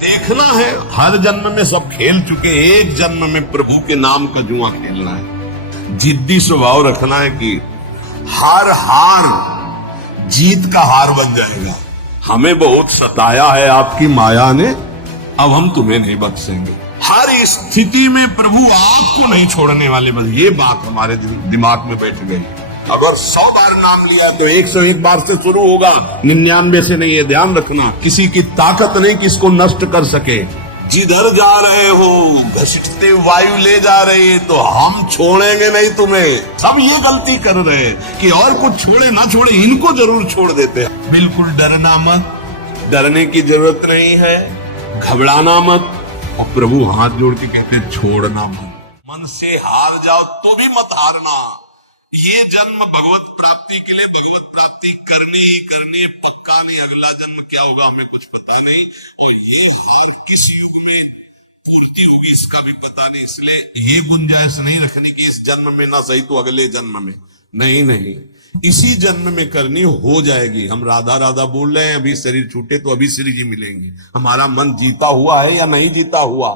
देखना है, हर जन्म में सब खेल चुके, एक जन्म में प्रभु के नाम का जुआ खेलना है। जिद्दी स्वभाव रखना है कि हर हार जीत का हार बन जाएगा। हमें बहुत सताया है आपकी माया ने, अब हम तुम्हें नहीं बख्शेंगे। हर स्थिति में प्रभु आपको नहीं छोड़ने वाले, बस ये बात हमारे दिमाग में बैठ गई। अगर 100 बार नाम लिया तो 101 बार से शुरू होगा, 99 से नहीं। ये ध्यान रखना, किसी की ताकत नहीं कि इसको नष्ट कर सके। जिधर जा रहे हो घसीटते वायु ले जा रहे, तो हम छोड़ेंगे नहीं तुम्हें। सब ये गलती कर रहे हैं कि और कुछ छोड़े ना छोड़े, इनको जरूर छोड़ देते हैं। बिल्कुल डरना मत, डरने की जरूरत नहीं है, घबराना मत। और प्रभु हाथ जोड़ के कहते हैं छोड़ना मत। मन से हार जाओ तो भी मत हारना। ये जन्म भगवत प्राप्ति के लिए भगवत प्राप्ति करनी ही करनी है, पक्का नहीं। अगला जन्म क्या होगा हमें कुछ पता नहीं, और ये हार किस युग में पूर्ति होगी इसका भी पता नहीं। इसलिए ये गुंजाइश नहीं रखनी कि इस जन्म में ना सही तो अगले जन्म में। नहीं नहीं, इसी जन्म में करनी हो जाएगी। हम राधा राधा बोल रहे हैं, अभी शरीर छूटे तो अभी श्री जी मिलेंगे। हमारा मन जीता हुआ है या नहीं जीता हुआ?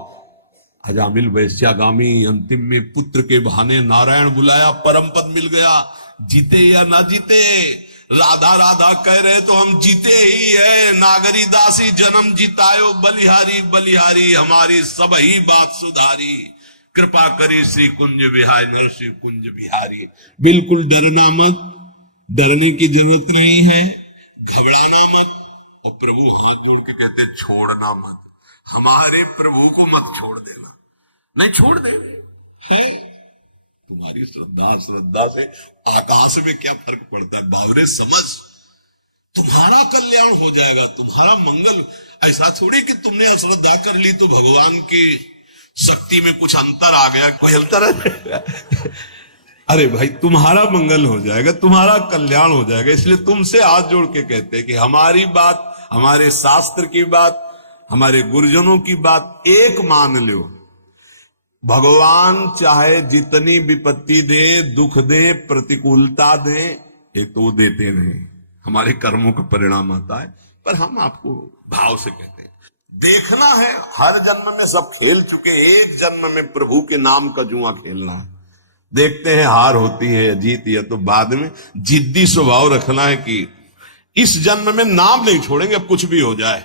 अजामिल वैश्यागामी अंतिम में पुत्र के बहाने नारायण बुलाया, परम पद मिल गया। जीते या ना जीते, राधा राधा कह रहे तो हम जीते ही है। नागरी दासी जन्म जितायो बलिहारी, बलिहारी हमारी सब ही बात सुधारी। कृपा करी श्री कुंज बिहारी, नरसिंह कुंज बिहारी। बिल्कुल डरना मत, डरने की जरूरत नहीं है, घबराना मत। और प्रभु हाथ जोड़ के कहते छोड़ना मत। हमारे प्रभु को मत छोड़ देना, नहीं छोड़ देना है। तुम्हारी श्रद्धा से आकाश में क्या फर्क पड़ता है? बावरे समझ, तुम्हारा कल्याण हो जाएगा, तुम्हारा मंगल। ऐसा थोड़ी कि तुमने अश्रद्धा कर ली तो भगवान की शक्ति में कुछ अंतर आ गया। कोई अंतर है? अरे भाई, तुम्हारा मंगल हो जाएगा, तुम्हारा कल्याण हो जाएगा। इसलिए तुमसे हाथ जोड़ के कहते हैं कि हमारी बात, हमारे शास्त्र की बात, हमारे गुरुजनों की बात एक मान लो। भगवान चाहे जितनी विपत्ति दे, दुख दे, प्रतिकूलता दे, ये तो देते नहीं, हमारे कर्मों का परिणाम आता है। पर हम आपको भाव से कहते हैं, देखना है, हर जन्म में सब खेल चुके, एक जन्म में प्रभु के नाम का जुआ खेलना है। देखते हैं हार होती है या जीत, या तो बाद में। जिद्दी स्वभाव रखना है कि इस जन्म में नाम नहीं छोड़ेंगे, अब कुछ भी हो जाए।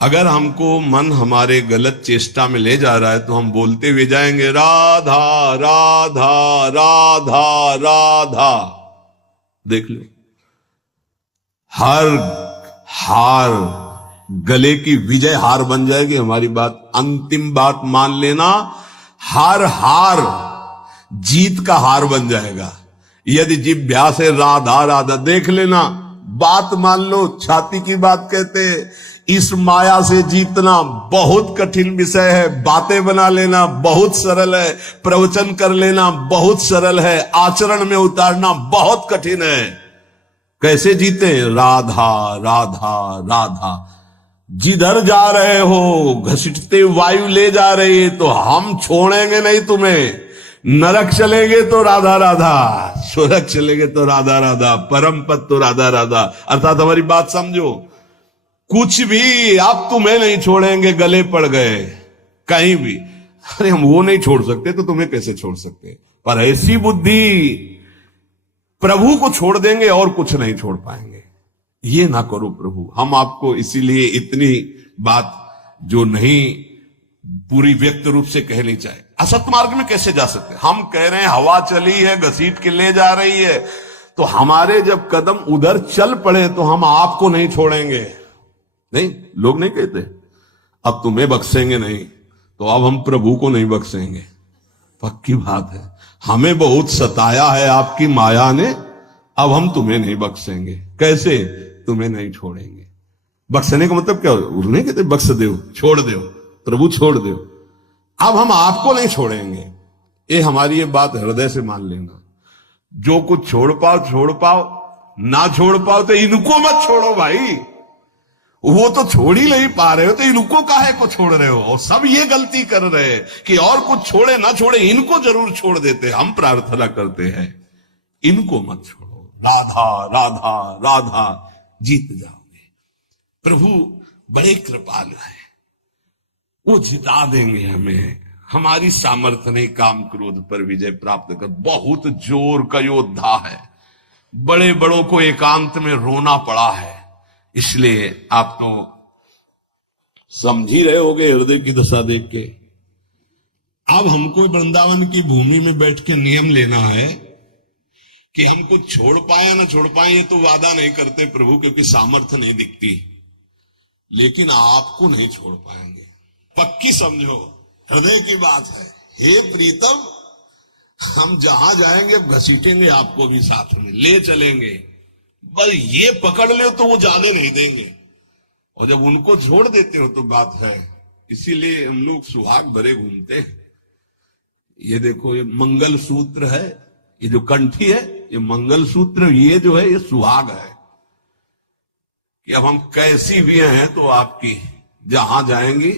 अगर हमको मन हमारे गलत चेष्टा में ले जा रहा है तो हम बोलते हुए जाएंगे राधा राधा राधा राधा। देख लो, हर हार गले की विजय हार बन जाएगी हमारी बात। अंतिम बात मान लेना, हर हार जीत का हार बन जाएगा। यदि जिभ्या से राधा राधा, देख लेना, बात मान लो। छाती की बात कहते हैं, इस माया से जीतना बहुत कठिन विषय है। बातें बना लेना बहुत सरल है, प्रवचन कर लेना बहुत सरल है, आचरण में उतारना बहुत कठिन है। कैसे जीते? राधा राधा राधा। जिधर जा रहे हो घसीटते वायु ले जा रही, तो हम छोड़ेंगे नहीं तुम्हें। नरक चलेंगे तो राधा राधा, स्वर्ग चलेंगे तो राधा राधा, परम पद तो राधा राधा। अर्थात हमारी बात समझो, कुछ भी आप तुम्हें नहीं छोड़ेंगे। गले पड़ गए कहीं भी, अरे हम वो नहीं छोड़ सकते तो तुम्हें कैसे छोड़ सकते? पर ऐसी बुद्धि, प्रभु को छोड़ देंगे और कुछ नहीं छोड़ पाएंगे। ये ना करो प्रभु। हम आपको इसीलिए इतनी बात जो नहीं पूरी व्यक्त रूप से कहनी चाहिए। असत मार्ग में कैसे जा सकते? हम कह रहे हैं हवा चली है, घसीट के ले जा रही है, तो हमारे जब कदम उधर चल पड़े तो हम आपको नहीं छोड़ेंगे। नहीं, लोग नहीं कहते अब तुम्हें बख्शेंगे नहीं, तो अब हम प्रभु को नहीं बख्शेंगे। पक्की बात है, हमें बहुत सताया है आपकी माया ने, अब हम तुम्हें नहीं बख्शेंगे। कैसे? तुम्हें नहीं छोड़ेंगे। बख्शने का मतलब क्या? नहीं कहते बख्श दो, छोड़ दो, प्रभु छोड़ दो। अब हम आपको नहीं छोड़ेंगे। ये हमारी ये बात हृदय से मान लेना। जो कुछ छोड़ पाओ, ना छोड़ पाओ तो इनको मत छोड़ो भाई। वो तो छोड़ ही नहीं पा रहे हो तो इनको काहे को छोड़ रहे हो? और सब ये गलती कर रहे हैं कि और कुछ छोड़े ना छोड़े, इनको जरूर छोड़ देते। हम प्रार्थना करते हैं इनको मत छोड़ो। राधा राधा राधा, जीत जाओगे। प्रभु बड़े कृपालु है, वो जिता देंगे हमें। हमारी सामर्थ्य नहीं काम क्रोध पर विजय प्राप्त कर। बहुत जोर का योद्धा है, बड़े बड़ों को एकांत में रोना पड़ा है। इसलिए आप तो समझ ही रहे होगे हृदय की दशा देख के। अब हमको वृंदावन की भूमि में बैठ के नियम लेना है कि हमको छोड़ पाए ना छोड़ पाए, ये तो वादा नहीं करते प्रभु, क्योंकि सामर्थ्य नहीं दिखती, लेकिन आपको नहीं छोड़ पाएंगे। पक्की समझो, हृदय की बात है। हे प्रीतम, हम जहां जाएंगे घसीटेंगे आपको भी, साथ में ले चलेंगे, बस ये पकड़ ले तो वो जाने नहीं देंगे। और जब उनको छोड़ देते हो तो बात है। इसीलिए हम लोग सुहाग भरे घूमते हैं। ये देखो, ये मंगल सूत्र है, ये जो कंठी है ये मंगल सूत्र, ये जो है ये सुहाग है कि अब हम कैसी भी हैं तो आपकी, जहां जाएंगी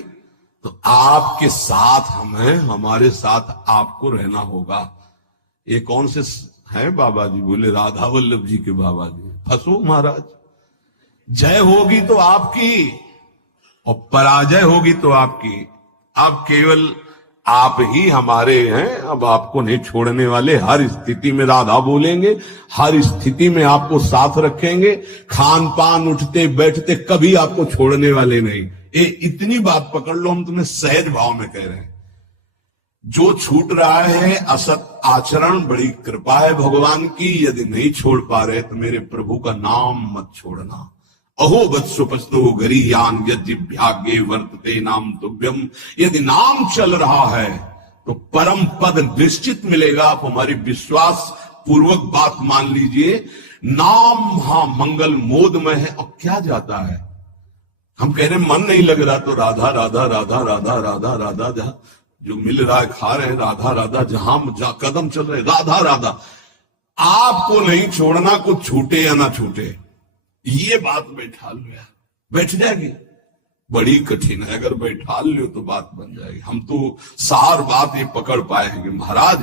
तो आपके साथ हम हैं, हमारे साथ आपको रहना होगा। ये कौन से हैं बाबा जी? बोले राधा वल्लभ जी के बाबा जी। फंसो महाराज, जय होगी तो आपकी और पराजय होगी तो आपकी। अब केवल आप ही हमारे हैं, अब आपको नहीं छोड़ने वाले। हर स्थिति में राधा बोलेंगे, हर स्थिति में आपको साथ रखेंगे, खान पान उठते बैठते कभी आपको छोड़ने वाले नहीं। ये इतनी बात पकड़ लो, हम तुम्हें सहज भाव में कह रहे हैं। जो छूट रहा है असत आचरण, बड़ी कृपा है भगवान की। यदि नहीं छोड़ पा रहे तो मेरे प्रभु का नाम मत छोड़ना। अहो वत्सुपस्तो गरीयान यज्ञाग्ञे वर्तते नाम तुभ्यम। यदि नाम चल रहा है तो परम पद निश्चित मिलेगा। आप हमारी विश्वास पूर्वक बात मान लीजिए। नाम महामंगल मोदमय है। और क्या जाता है, हम कह रहे मन नहीं लग रहा तो राधा राधा राधा राधा राधा राधा, जहां जो मिल रहा है खा रहे हैं, राधा राधा, जहां कदम चल रहे राधा राधा। आपको नहीं छोड़ना, कुछ छूटे या ना छूटे, ये बात बैठा लो यार, बैठ जाएगी। बड़ी कठिन है, अगर बैठा लो तो बात बन जाएगी। हम तो सार बात ये पकड़ पाएंगे। महाराज,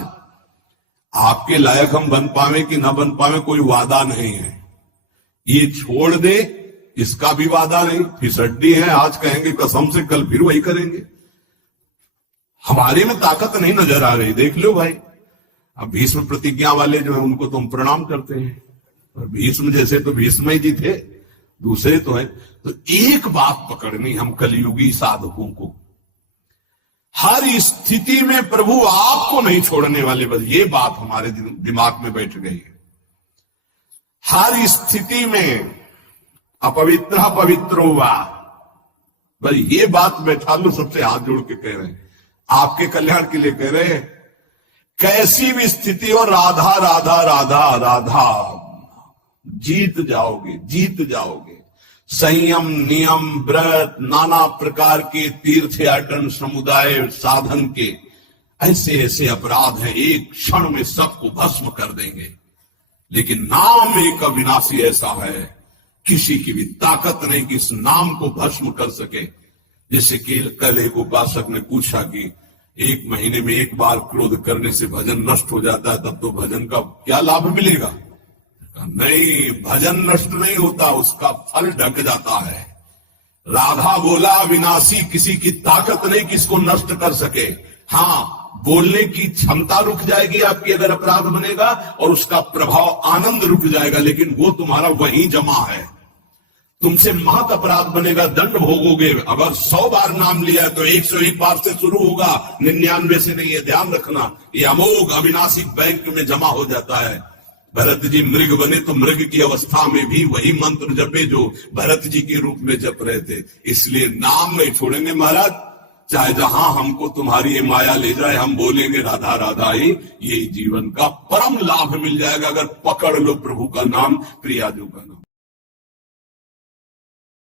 आपके लायक हम बन पावे कि ना बन पावे कोई वादा नहीं है। ये छोड़ दे, इसका भी वादा नहीं। फिसड्डी है, आज कहेंगे कसम से, कल फिर वही करेंगे। हमारे में ताकत नहीं नजर आ रही, देख लो भाई। अब भीष्म प्रतिज्ञा वाले जो है उनको तो हम प्रणाम करते हैं, और भीष्म जैसे तो भीष्म ही जी थे, दूसरे तो है। तो एक बात पकड़नी हम कलयुगी साधकों को, हर स्थिति में प्रभु आपको नहीं छोड़ने वाले। बस ये बात हमारे दिमाग में बैठ गई है। हर स्थिति में अपवित्र पवित्र हुआ, बस ये बात बैठा लो। सबसे हाथ जोड़ के कह रहे हैं, आपके कल्याण के लिए कह रहे हैं। कैसी भी स्थिति हो, राधा राधा राधा राधा, जीत जाओगे, जीत जाओगे। संयम, नियम, व्रत, नाना प्रकार के तीर्थयाटन, समुदाय साधन के ऐसे ऐसे अपराध हैं, एक क्षण में सबको भस्म कर देंगे। लेकिन नाम एक अविनाशी ऐसा है, किसी की भी ताकत नहीं कि इस नाम को भस्म कर सके। जैसे कि कल एक उपासक ने पूछा कि 1 महीने में एक बार क्रोध करने से भजन नष्ट हो जाता है, तब तो भजन का क्या लाभ मिलेगा? नहीं, भजन नष्ट नहीं होता, उसका फल ढक जाता है। राधा बोला विनाशी, किसी की ताकत नहीं किसको नष्ट कर सके। हाँ, बोलने की क्षमता रुक जाएगी आपकी अगर अपराध बनेगा, और उसका प्रभाव आनंद रुक जाएगा, लेकिन वो तुम्हारा वहीं जमा है। तुमसे महत अपराध बनेगा, दंड भोगोगे। अगर 100 बार नाम लिया तो 101 बार से शुरू होगा, 99 से नहीं। है ध्यान रखना, ये अमोघ अविनाशी बैंक में जमा हो जाता है। भरत जी मृग बने तो मृग की अवस्था में भी वही मंत्र जपे जो भरत जी के रूप में जप रहे थे। इसलिए नाम नहीं छोड़ेंगे महाराज, चाहे जहां हमको तुम्हारी ये माया ले जाए, हम बोलेंगे राधा राधा ही। ये जीवन का परम लाभ मिल जाएगा अगर पकड़ लो प्रभु का नाम, प्रियाजू का नाम।